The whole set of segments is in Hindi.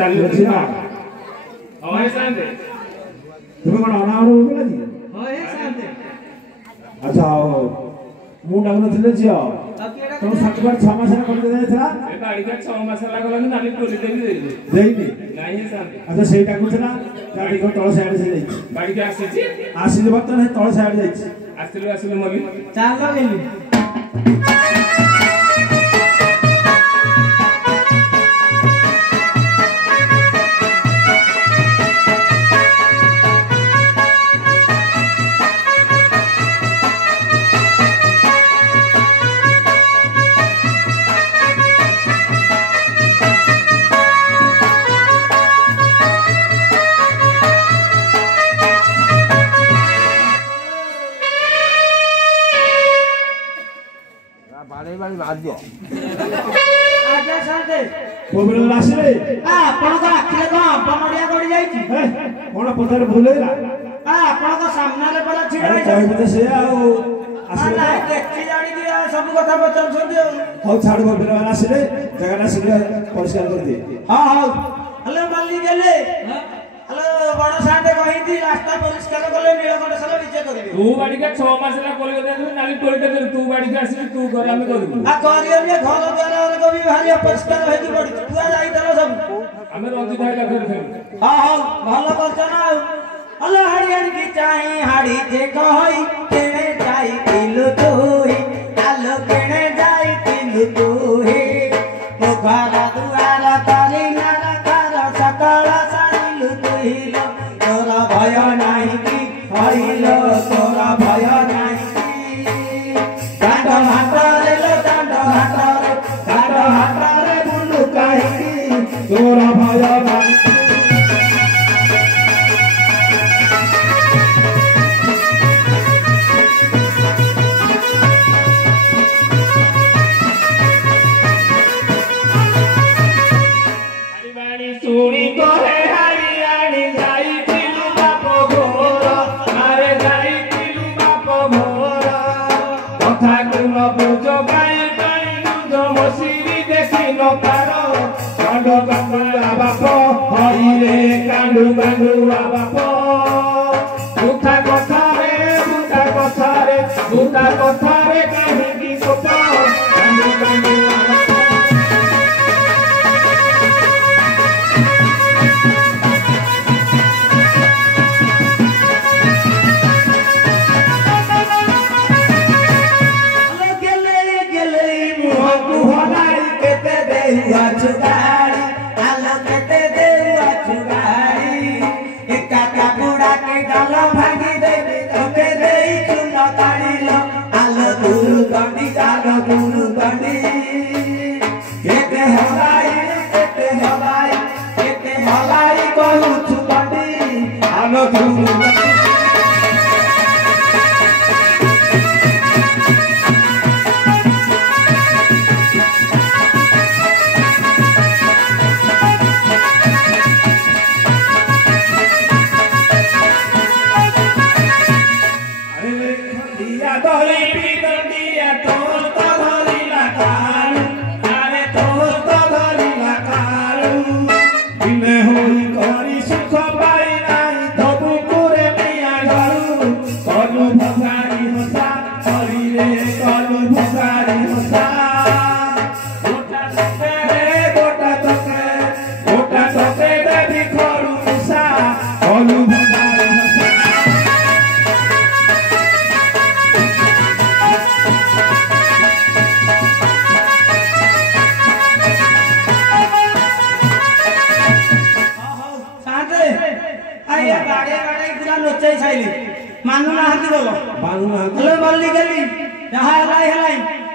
ଚାଲି ଅଛି ନା ହଁ ଶାନ୍ତେ ତୁମେ କ'ଣ ଅନାହର ହଉଥିଲା କି ହଁ ଶାନ୍ତେ ଆଚ୍ଛା ହଉ ମୁଁ ଡାକୁନଥିଲି ଝିଅ ତମ ସାଥିବାର 6 ମାସ ହେଲା କରିକି ଯାଇଥିଲା ଏ ବାଡ଼ିକା 6 ମାସ ହେଲା ଗଲାନି ନାଲି ଟୋଲି ଦେବି ଦେଇନି ନାଇଁ ଶାନ୍ତେ ଆଚ୍ଛା ସେଇ ଡାକୁଥିଲା ତା ଦେଖ ତଳ ସାଇଡ୍ ସେ ଯାଇଛି ବାଡ଼ିକା ଆସିଛି ଆସିଲି ବର୍ତ୍ତମାନ ତଳ ସାଇଡ୍ ଯାଇଛି ଆସିଲୁ ମଲି ଚାଲ ଗେଲି କଣ ପଥର ଭୁଲ ହେଇଗଲା ଆପଣଙ୍କ ସାମ୍ନାରେ ପରା ଛିଡ଼ା କହିବି ସେ ଆଉ ଦେଖି ଜାଣିକି ସବୁ କଥା ପଚାରୁଛନ୍ତି ଆଉ ହଉ ଛାଡୁ ପିଲାମାନେ ଆସିଲେ ଜାଗାଟା ଶୀଘ୍ର ପରିଷ୍କାର କରିଦିଏ ହଁ ହଉ ହ୍ୟାଲୋ ମାଲିକ ହେଲେ ହ୍ୟାଲୋ ବଡ଼ ସାହେବ କହିନ୍ତି ରାସ୍ତା ପରିଷ୍କାର କଲେ ନୀଳକଣ୍ଠେଶ୍ୱର ବିଜେ କରିବେ ତୁ ବାଡ଼ିକା 6 ମାସ ହେଲା କଲିକତା ନାଲି ଟୋଲି ଦେବି ତୁ ବାଡ଼ିକା ଆସିବି ତୁ ଘରେ ଆମେ କରିବୁ କରିବେ ଘର ଦ୍ୱାର ବି ଭାରି ଅପରିଷ୍କାର ହେଇକି ପଡିଛି ପୁରା ଯାଇଥିଲ ସବୁ ଆମେ ରଞ୍ଜି ଭାଇ ପାଖରେ ଖେଳୁ ହଁ ହଉ ଭଲ କରୁଛ ନା ଆଉ ହଲୋ ହାଡ଼ି ହାଡ଼ିକି ଚାହିଁ ହାଡ଼ି ଯେ କହି କେଣେ ଯାଇଥିଲୁ ତୁହି ଆଲୋ କେଣେ ଯାଇଥିଲୁ ତୁହି ମୋ ଘର ଦୁଆର କରି ନାର ଘର ସକାଳ ସାରିଲୁ ତୁହିଲ ତୋର ଭୟ ନାହିଁ କି ହଇଲ ତୋର ଭୟ ନାହିଁ ଦାଣ୍ଡ ହାଟରେ लो ଦାଣ୍ଡ ହାଟରେ ବୁଲୁ କାହିଁକି ତୋର ଭୟ ନାହିଁ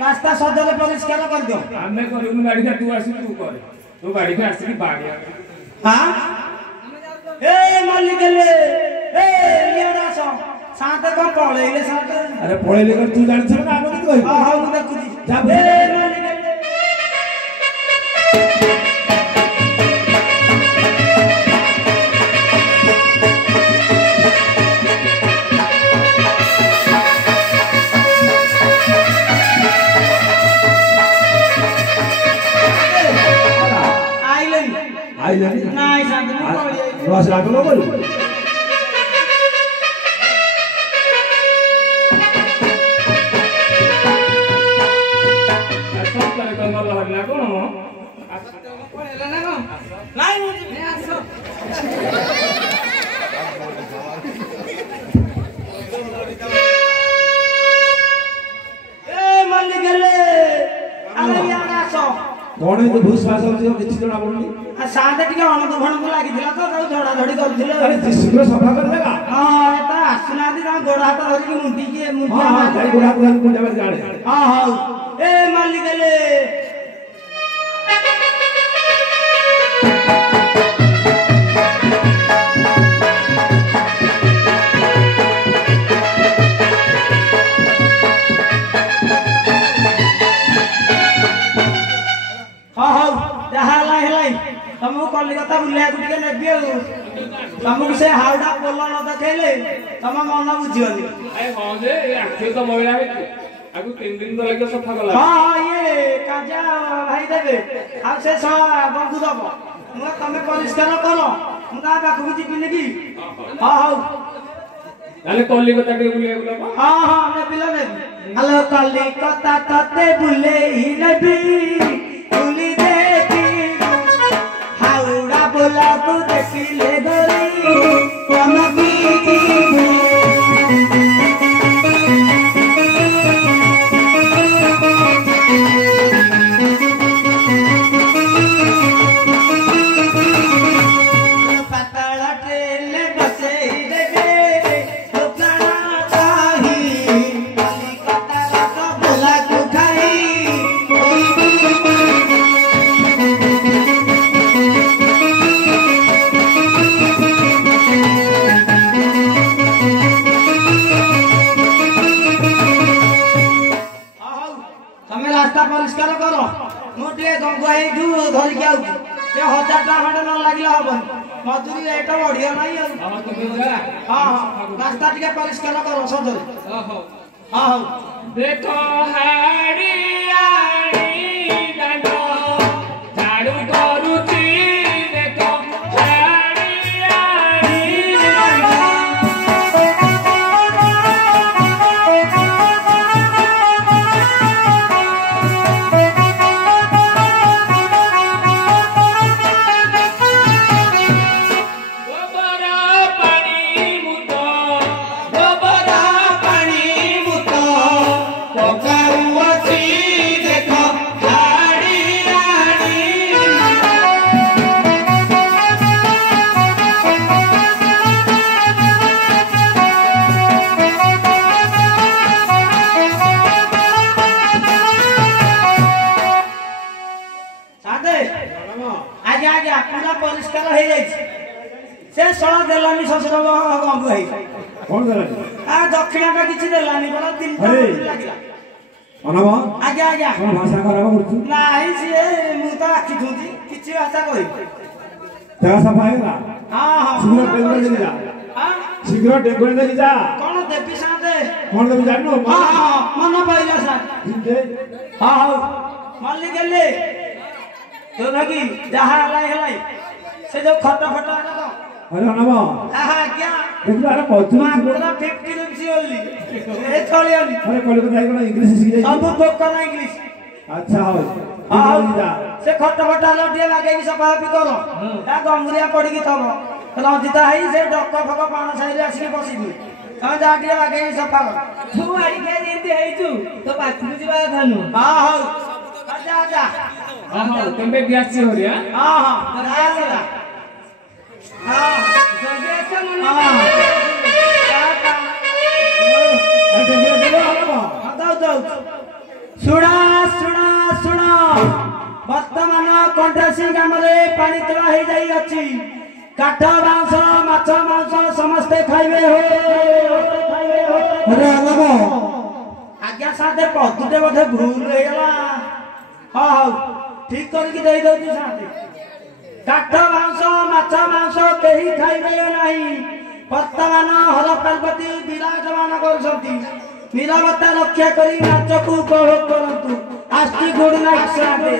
रास्ता सदर परिष्कार कर दो हमें करूँ गाड़ी का तू आसी तू करे तू गाड़ी का आसी बाड़िया हां ए मालिक ले ए लियारा सो साथे को पळेले साथे अरे पळेले कर तू जानि छ ना आमे की कहै हां हां मु देखुजी जा ए मालिक ले बस रात को बोल सब करे कंगल हरला कोन कौन है भूस भाषा होती है किसी जना बोलनी साथे टिके अणु भणु लागिथिला तो ताऊ झड़ा झड़ी करथिले अरे शीघ्र सफा कर देगा हां एता आसुनादी ता गोड़ हाथ धरि कि मुंडी की मुंडी हां जाई गोड़ हाथ धरि मुंडी में जाने हां हां ए मालिक ले तुमको कलिकता बुलिया टिके नेबी तुमको से हावड़ा पोल न देखले तुम मन बुझियोनी ए हां जे आखे तो मोइला आगु 3 दिन तो लगे सफा कला हां ये काजा भाई देबे आ से बंधु दब मु तमे परिष्कार करो मु ता बाकु जिबिनी की हां हां ताले कलिकता टिके बुलिया बुला हां हां नेबिला नेबी हेलो कलिकता तते बुले ही नेबी बुली देखी हावड़ा बोला को देखिले गरी कोन बीती पतला ट्रेन बसे देवे लोकना चाही कलिकता का बोला को खाई तमे रास्ता परिष्कार करो मोटे गंगाई दू धर के आउ ये 1000 टका खंडे न लागिला हबन मजूरी रेट बढ़िया नाही आ हां तो जा हां रास्ता टिके परिष्कार करो सजल हां हां देखो हरियाणी दांडो झाड़ू करूची देखो हरियाणी गोबरा पानी मुतो पकाउची देखो हरियाणी साथे आजा आजा पूरा परिष्कार हो जाई से सळ देलानी ससुर गंगु है कौन कर आ दक्षिणा का किछि देलानी बड़ा 3 अरे। दिन लागिला अनवा आजा आजा कौन भाषा खराब करछु नाही से मु तो आखि धुंदी किछि भाषा कहि तेरा सफा है ना हां हां शीघ्र टेंगुरे दे जा हां शीघ्र टेंगुरे दे जा कोन देबी साथे कौन दे जानो हां हां मन पाइला सा दे हां हां मालिक गेले तो नगी जहा लाई हलाई से जो खटा फटा ना तो अरे अनवा हां क्या देखला अरे पहुंच मात्र 50 रुपी ओनली ए थोड़ी ओनली अरे कलिकता जाई कोन इंग्लिश सीख जाई सब बोक ना इंग्लिश अच्छा हो हां जा से खटा फटा लटिया लागे की सफा भी करो ता गमुरिया पड़ी की तब रंजिता है से डक्क फक पाण साइरे आसी बसी दी हम जाटिया लागे की सफा कर तू आड़ी के देते है तू तो पाछू जीवा थानु हां हां आजा आजा हां हां तंबे गैस से हो रिया हां हां आजा हां जल्दी अच्छा मन हां अरे टेंगुरे दे अनवा दाऊ दाऊ सुना सुना सुना वर्तमान कंठासी ग्राम पानी तोड़ा हो जाई अछि काठ बांस माछ मांस समस्ते खाइबे हो अरे अनवा आज्ञा साथे पहुते बोधे भूल रही गला हाँ हाँ ठीक करके दे दो साथे काठ बांस माछ मांस कहीं खाइबे नहीं वर्तमान हर पार्वती विराजमान करछंती निरवता रक्षा करी नाचकू उपभोग करंतु आस्ति गुड नाइट साथे